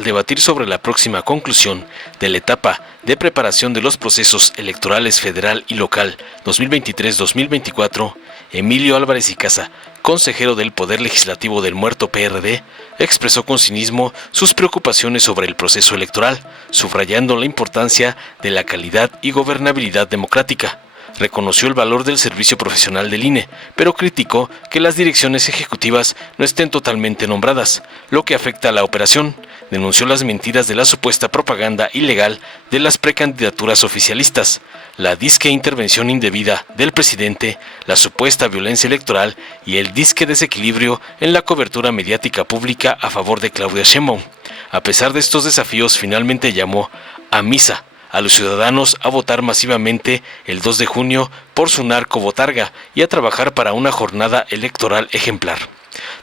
al debatir sobre la próxima conclusión de la etapa de preparación de los procesos electorales federal y local 2023-2024, Emilio Álvarez y Casa, consejero del Poder Legislativo del muerto PRD, expresó con cinismo sus preocupaciones sobre el proceso electoral, subrayando la importancia de la calidad y gobernabilidad democrática. Reconoció el valor del servicio profesional del INE, pero criticó que las direcciones ejecutivas no estén totalmente nombradas, lo que afecta a la operación. Denunció las mentiras de la supuesta propaganda ilegal de las precandidaturas oficialistas, la disque intervención indebida del presidente, la supuesta violencia electoral y el disque desequilibrio en la cobertura mediática pública a favor de Claudia Sheinbaum. A pesar de estos desafíos, finalmente llamó a misa a los ciudadanos a votar masivamente el 2 de junio por su narcobotarga y a trabajar para una jornada electoral ejemplar.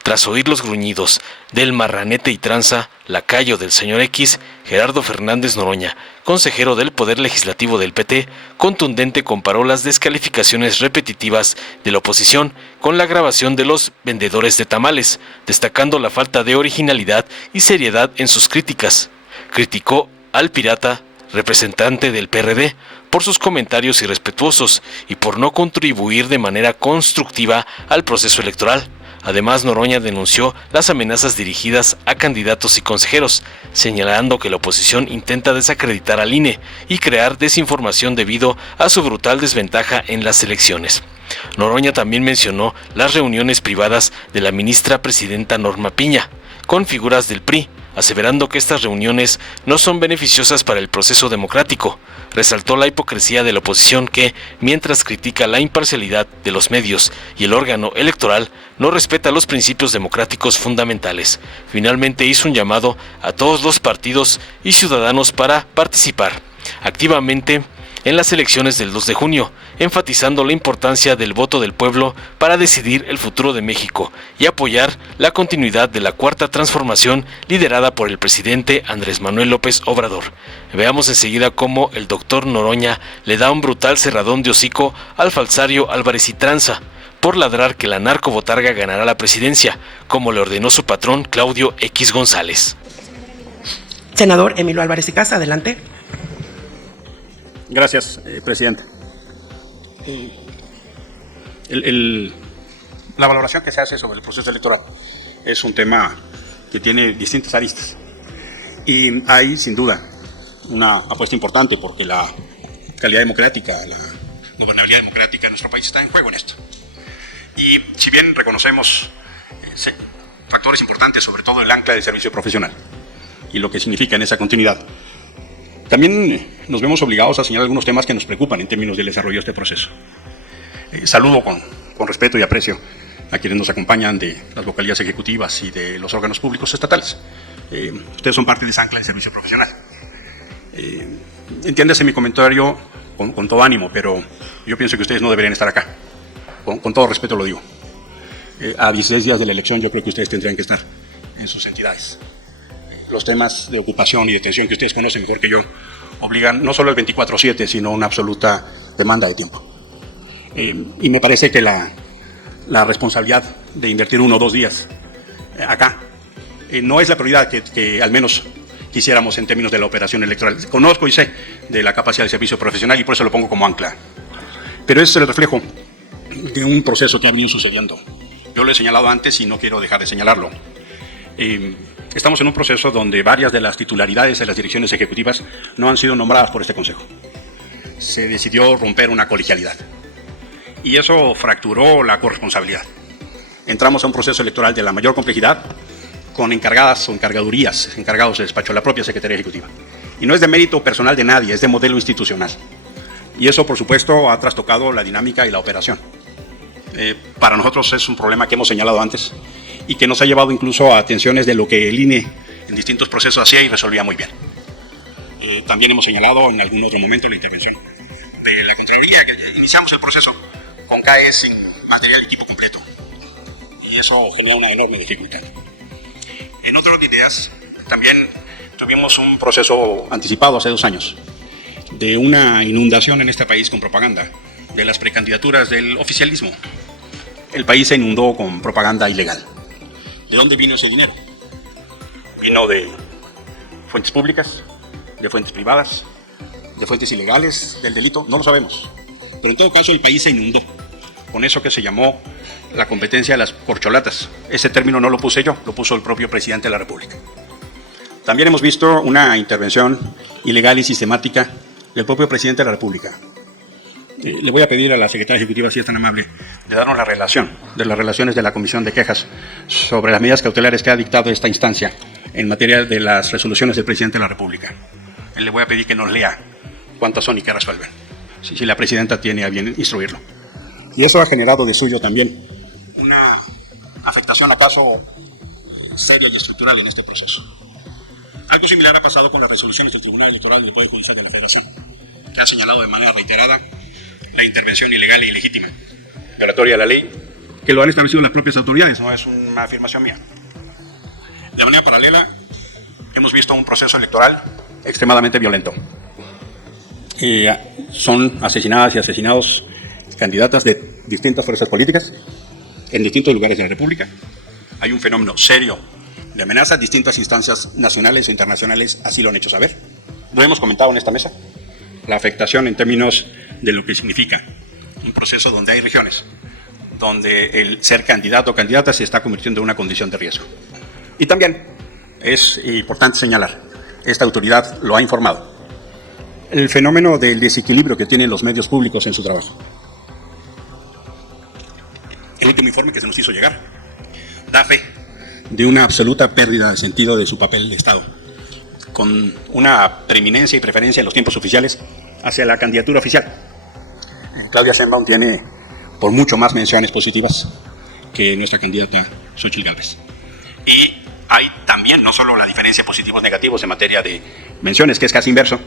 Tras oír los gruñidos del marranete y tranza, lacayo del señor X, Gerardo Fernández Noroña, consejero del Poder Legislativo del PT, contundente comparó las descalificaciones repetitivas de la oposición con la grabación de los vendedores de tamales, destacando la falta de originalidad y seriedad en sus críticas. Criticó al pirata, representante del PRD, por sus comentarios irrespetuosos y por no contribuir de manera constructiva al proceso electoral. Además, Noroña denunció las amenazas dirigidas a candidatos y consejeros, señalando que la oposición intenta desacreditar al INE y crear desinformación debido a su brutal desventaja en las elecciones. Noroña también mencionó las reuniones privadas de la ministra presidenta Norma Piña con figuras del PRI, aseverando que estas reuniones no son beneficiosas para el proceso democrático. Resaltó la hipocresía de la oposición que, mientras critica la imparcialidad de los medios y el órgano electoral, no respeta los principios democráticos fundamentales. Finalmente hizo un llamado a todos los partidos y ciudadanos para participar activamente en las elecciones del 2 de junio, enfatizando la importancia del voto del pueblo para decidir el futuro de México y apoyar la continuidad de la Cuarta Transformación liderada por el presidente Andrés Manuel López Obrador. Veamos enseguida cómo el doctor Noroña le da un brutal cerradón de hocico al falsario Álvarez y Tranza por ladrar que la narcobotarga ganará la presidencia, como le ordenó su patrón Claudio X González. Senador Emilio Álvarez y Casa, adelante. Gracias, presidente. La valoración que se hace sobre el proceso electoral es un tema que tiene distintas aristas. Y hay, sin duda, una apuesta importante porque la calidad democrática, la gobernabilidad democrática de nuestro país está en juego en esto. Y si bien reconocemos factores importantes, sobre todo el ancla del servicio profesional y lo que significa en esa continuidad, también nos vemos obligados a señalar algunos temas que nos preocupan en términos del desarrollo de este proceso. Saludo con respeto y aprecio a quienes nos acompañan de las vocalías ejecutivas y de los órganos públicos estatales. Ustedes son parte de esa ancla del servicio profesional. Entiéndase mi comentario con todo ánimo, pero yo pienso que ustedes no deberían estar acá. Con todo respeto lo digo. A 16 días de la elección yo creo que ustedes tendrían que estar en sus entidades. Los temas de ocupación y detención que ustedes conocen mejor que yo obligan no solo el 24/7, sino una absoluta demanda de tiempo. Y me parece que la responsabilidad de invertir 1 o 2 días acá no es la prioridad que al menos quisiéramos en términos de la operación electoral. Conozco y sé de la capacidad del servicio profesional y por eso lo pongo como ancla. Pero es el reflejo de un proceso que ha venido sucediendo. Yo lo he señalado antes y no quiero dejar de señalarlo. Estamos en un proceso donde varias de las titularidades de las direcciones ejecutivas no han sido nombradas por este Consejo. Se decidió romper una colegialidad y eso fracturó la corresponsabilidad. Entramos a un proceso electoral de la mayor complejidad con encargadas o encargadurías, encargados de despacho, la propia Secretaría Ejecutiva. Y no es de mérito personal de nadie, es de modelo institucional. Y eso, por supuesto, ha trastocado la dinámica y la operación. Para nosotros es un problema que hemos señalado antes y que nos ha llevado incluso a tensiones de lo que el INE en distintos procesos hacía y resolvía muy bien. También hemos señalado en algún otro momento la intervención de la Contraloría, que iniciamos el proceso con CAE sin material y equipo completo. Y eso genera una enorme dificultad. En otras ideas, también tuvimos un proceso anticipado hace 2 años de una inundación en este país con propaganda de las precandidaturas del oficialismo. El país se inundó con propaganda ilegal. ¿De dónde vino ese dinero? Vino de fuentes públicas, de fuentes privadas, de fuentes ilegales, del delito, no lo sabemos. Pero en todo caso el país se inundó con eso que se llamó la competencia de las corcholatas. Ese término no lo puse yo, lo puso el propio presidente de la República. También hemos visto una intervención ilegal y sistemática del propio presidente de la República. Le voy a pedir a la secretaria ejecutiva, si es tan amable, de darnos la relación de las relaciones de la Comisión de Quejas sobre las medidas cautelares que ha dictado esta instancia en materia de las resoluciones del presidente de la República. Le voy a pedir que nos lea cuántas son y qué resuelven, si la presidenta tiene a bien instruirlo. Y eso ha generado de suyo también una afectación acaso seria y estructural en este proceso. Algo similar ha pasado con las resoluciones del Tribunal Electoral del Poder Judicial de la Federación, que ha señalado de manera reiterada la intervención ilegal e ilegítima, violatoria de la ley, que lo han establecido las propias autoridades, no es una afirmación mía. De manera paralela, hemos visto un proceso electoral extremadamente violento. Son asesinadas y asesinados candidatas de distintas fuerzas políticas en distintos lugares de la República. Hay un fenómeno serio de amenazas, distintas instancias nacionales e internacionales así lo han hecho saber. Lo hemos comentado en esta mesa, la afectación en términos de lo que significa un proceso donde hay regiones, donde el ser candidato o candidata se está convirtiendo en una condición de riesgo. Y también es importante señalar, esta autoridad lo ha informado, el fenómeno del desequilibrio que tienen los medios públicos en su trabajo. El último informe que se nos hizo llegar da fe de una absoluta pérdida de sentido de su papel de Estado, con una preeminencia y preferencia en los tiempos oficiales hacia la candidatura oficial. Claudia Sheinbaum tiene por mucho más menciones positivas que nuestra candidata Xóchitl Gálvez. Y hay también no solo la diferencia positivos negativos en materia de menciones, que es casi inverso,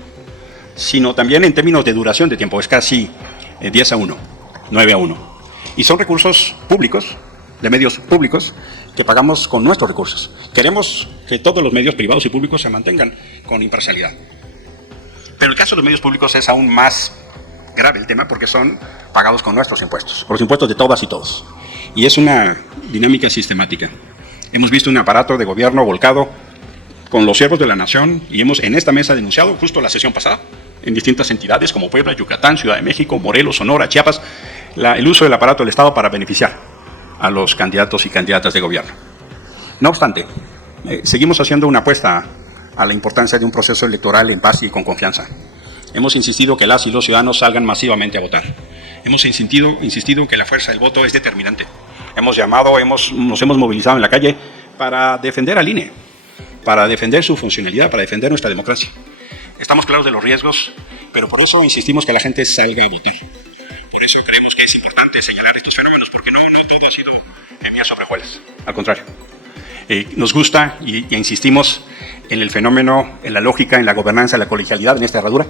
sino también en términos de duración de tiempo, es casi 10-1, 9-1. Y son recursos públicos, de medios públicos, que pagamos con nuestros recursos. Queremos que todos los medios privados y públicos se mantengan con imparcialidad. Pero el caso de los medios públicos es aún más grave el tema porque son pagados con nuestros impuestos, con los impuestos de todas y todos. Y es una dinámica sistemática. Hemos visto un aparato de gobierno volcado con los siervos de la nación y hemos en esta mesa denunciado justo la sesión pasada en distintas entidades como Puebla, Yucatán, Ciudad de México, Morelos, Sonora, Chiapas, el uso del aparato del Estado para beneficiar a los candidatos y candidatas de gobierno. No obstante, seguimos haciendo una apuesta a la importancia de un proceso electoral en paz y con confianza. Hemos insistido que las y los ciudadanos salgan masivamente a votar. Hemos insistido en que la fuerza del voto es determinante. Nos hemos movilizado en la calle para defender al INE, para defender su funcionalidad, para defender nuestra democracia. Estamos claros de los riesgos, pero por eso insistimos que la gente salga a votar. Por eso creemos que es importante señalar estos fenómenos, porque no todo ha sido miel sobre hojuelas. Al contrario, nos gusta y insistimos en el fenómeno, en la lógica, en la gobernanza, en la colegialidad, en esta herradura.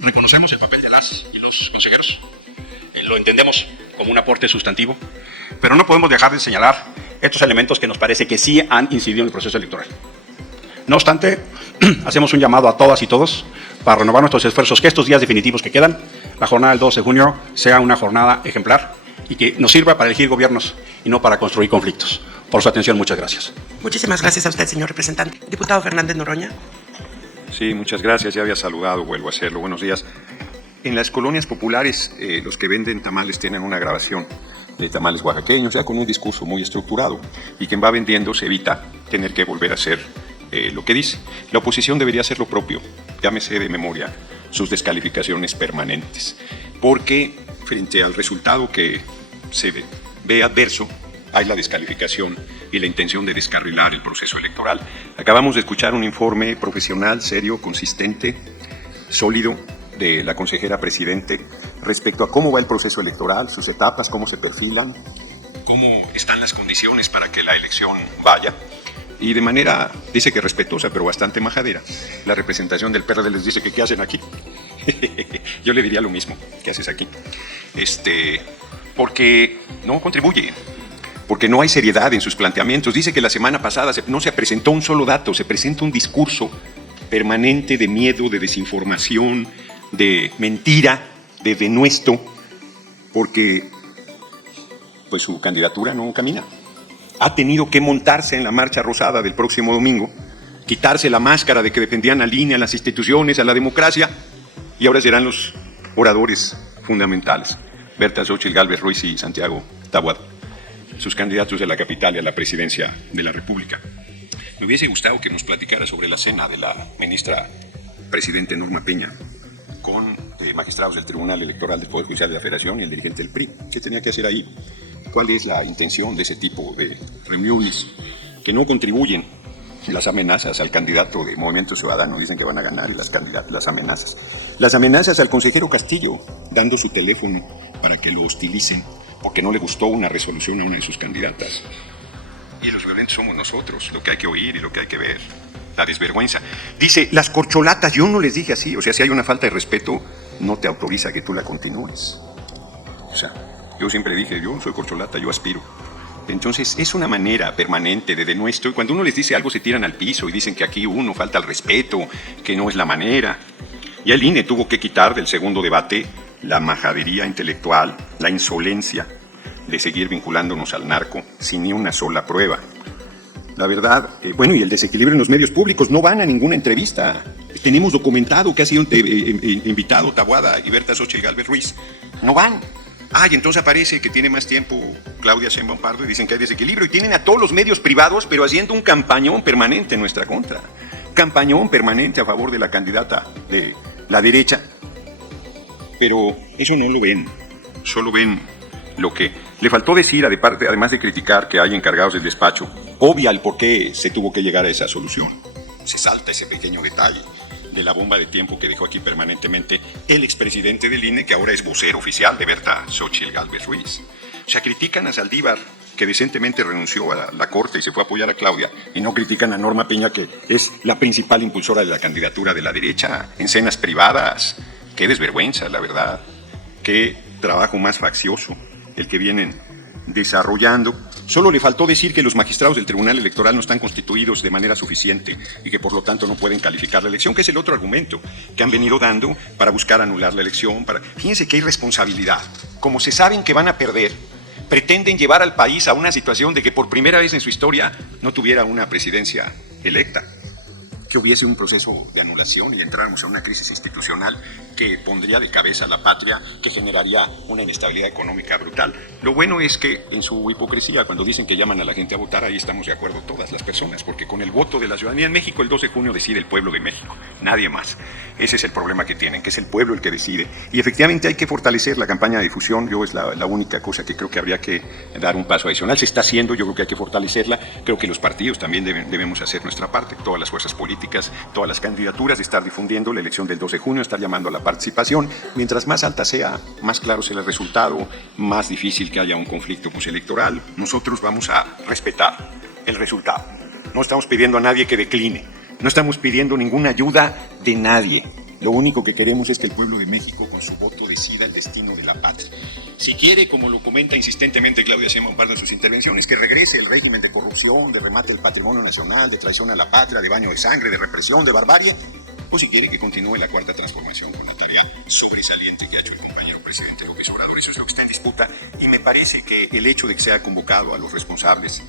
Reconocemos el papel de las y los consejeros. Lo entendemos como un aporte sustantivo, pero no podemos dejar de señalar estos elementos que nos parece que sí han incidido en el proceso electoral. No obstante, hacemos un llamado a todas y todos para renovar nuestros esfuerzos, que estos días definitivos que quedan, la jornada del 12 de junio, sea una jornada ejemplar y que nos sirva para elegir gobiernos y no para construir conflictos. Por su atención, muchas gracias. Muchísimas gracias a usted, señor representante. Diputado Fernández Noroña. Sí, muchas gracias. Ya había saludado, vuelvo a hacerlo. Buenos días. En las colonias populares, los que venden tamales tienen una grabación de tamales oaxaqueños, ya con un discurso muy estructurado, y quien va vendiendo se evita tener que volver a hacer lo que dice. La oposición debería hacer lo propio, llámese de memoria sus descalificaciones permanentes, porque frente al resultado que se ve adverso, hay la descalificación y la intención de descarrilar el proceso electoral. Acabamos de escuchar un informe profesional, serio, consistente, sólido, de la consejera presidente respecto a cómo va el proceso electoral, sus etapas, cómo se perfilan, cómo están las condiciones para que la elección vaya. Y de manera, dice que respetuosa, pero bastante majadera, la representación del PRD les dice que ¿qué hacen aquí? Yo le diría lo mismo, ¿qué haces aquí? Porque no contribuye, porque no hay seriedad en sus planteamientos. Dice que la semana pasada no se presentó un solo dato, se presenta un discurso permanente de miedo, de desinformación, de mentira, de denuesto, porque pues su candidatura no camina. Ha tenido que montarse en la marcha rosada del próximo domingo quitarse la máscara de que defendían al INE, a las instituciones, a la democracia, y ahora serán los oradores fundamentales. Berta Xóchitl Gálvez Ruiz y Santiago Taboada, sus candidatos de la capital y a la presidencia de la República. Me hubiese gustado que nos platicara sobre la cena de la ministra presidente Norma Peña con magistrados del Tribunal Electoral del Poder Judicial de la Federación y el dirigente del PRI. ¿Qué tenía que hacer ahí? ¿Cuál es la intención de ese tipo de reuniones que no contribuyen? Las amenazas al candidato de Movimiento Ciudadano, dicen que van a ganar, y las amenazas. Las amenazas al consejero Castillo, dando su teléfono para que lo hostilicen porque no le gustó una resolución a una de sus candidatas. Y los violentos somos nosotros, lo que hay que oír y lo que hay que ver. La desvergüenza. Dice, las corcholatas, yo no les dije así. O sea, si hay una falta de respeto, no te autoriza que tú la continúes. O sea, yo siempre dije, yo soy corcholata, yo aspiro. Entonces, es una manera permanente de denuestro. Y cuando uno les dice algo, se tiran al piso y dicen que aquí uno falta el respeto, que no es la manera. Y el INE tuvo que quitar del segundo debate la majadería intelectual, la insolencia de seguir vinculándonos al narco sin ni una sola prueba. La verdad, y el desequilibrio en los medios públicos, no van a ninguna entrevista. Tenemos documentado que ha sido invitado Taboada y Berta Xóchitl Gálvez Ruiz. No van. Y entonces aparece que tiene más tiempo Claudia Sheinbaum Pardo y dicen que hay desequilibrio. Y tienen a todos los medios privados, pero haciendo un campañón permanente en nuestra contra. Campañón permanente a favor de la candidata de la derecha. Pero eso no lo ven. Solo ven lo que le faltó decir, además de criticar que hay encargados del despacho, obvia el por qué se tuvo que llegar a esa solución. Se salta ese pequeño detalle de la bomba de tiempo que dejó aquí permanentemente el expresidente del INE, que ahora es vocero oficial de Berta Xóchitl Gálvez Ruiz. O sea, critican a Saldívar, que decentemente renunció a la corte y se fue a apoyar a Claudia, y no critican a Norma Peña, que es la principal impulsora de la candidatura de la derecha, en cenas privadas. Qué desvergüenza, la verdad. Qué trabajo más faccioso el que vienen desarrollando. Solo le faltó decir que los magistrados del Tribunal Electoral no están constituidos de manera suficiente y que por lo tanto no pueden calificar la elección, que es el otro argumento que han venido dando para buscar anular la elección. Fíjense qué irresponsabilidad. Como se saben que van a perder, pretenden llevar al país a una situación de que por primera vez en su historia no tuviera una presidencia electa, que hubiese un proceso de anulación y entráramos a una crisis institucional que pondría de cabeza a la patria, que generaría una inestabilidad económica brutal. Lo bueno es que en su hipocresía, cuando dicen que llaman a la gente a votar, ahí estamos de acuerdo todas las personas, porque con el voto de la ciudadanía en México, el 12 de junio decide el pueblo de México, nadie más. Ese es el problema que tienen, que es el pueblo el que decide. Y efectivamente hay que fortalecer la campaña de difusión. Yo es la única cosa que creo que habría que dar un paso adicional. Se está haciendo, yo creo que hay que fortalecerla. Creo que los partidos también debemos hacer nuestra parte, todas las fuerzas políticas, todas las candidaturas, de estar difundiendo la elección del 12 de junio, estar llamando a la participación. Mientras más alta sea, más claro sea el resultado, más difícil que haya un conflicto postelectoral. Nosotros vamos a respetar el resultado. No estamos pidiendo a nadie que decline, no estamos pidiendo ninguna ayuda de nadie. Lo único que queremos es que el pueblo de México con su voto decida el destino de la patria. Si quiere, como lo comenta insistentemente Claudia Sheinbaum Pardo en sus intervenciones, que regrese el régimen de corrupción, de remate del patrimonio nacional, de traición a la patria, de baño de sangre, de represión, de barbarie, o si quiere que continúe la cuarta transformación con la tarea sobresaliente que ha hecho el compañero presidente López Obrador. Eso es lo que está en disputa, y me parece que el hecho de que se haya convocado a los responsables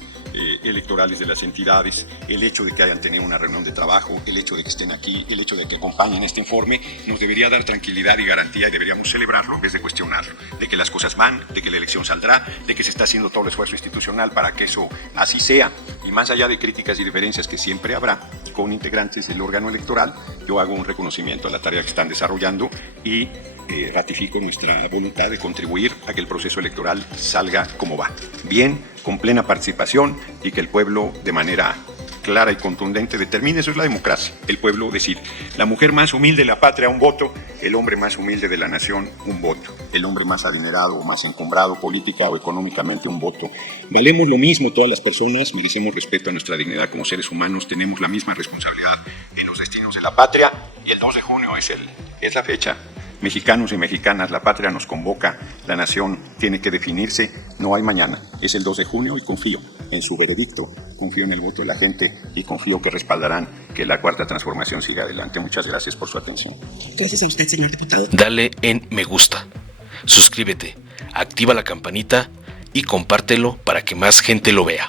electorales de las entidades, el hecho de que hayan tenido una reunión de trabajo, el hecho de que estén aquí, el hecho de que acompañen este informe, nos debería dar tranquilidad y garantía, y deberíamos celebrarlo en vez de cuestionarlo, de que las cosas van, de que la elección saldrá, de que se está haciendo todo el esfuerzo institucional para que eso así sea. Y más allá de críticas y diferencias que siempre habrá con integrantes del órgano electoral, yo hago un reconocimiento a la tarea que están desarrollando y ratifico nuestra voluntad de contribuir a que el proceso electoral salga como va, bien, con plena participación, y que el pueblo de manera clara y contundente determine. Eso es la democracia. El pueblo decide. La mujer más humilde de la patria, un voto. El hombre más humilde de la nación, un voto. El hombre más adinerado o más encumbrado política o económicamente, un voto. Valemos lo mismo todas las personas, merecemos respeto a nuestra dignidad como seres humanos, tenemos la misma responsabilidad en los destinos de la patria, y el 2 de junio es la fecha. Mexicanos y mexicanas, la patria nos convoca, la nación tiene que definirse, no hay mañana, es el 2 de junio, y confío en su veredicto, confío en el voto de la gente y confío que respaldarán que la cuarta transformación siga adelante. Muchas gracias por su atención. Gracias a usted, señor diputado. Dale en me gusta, suscríbete, activa la campanita y compártelo para que más gente lo vea.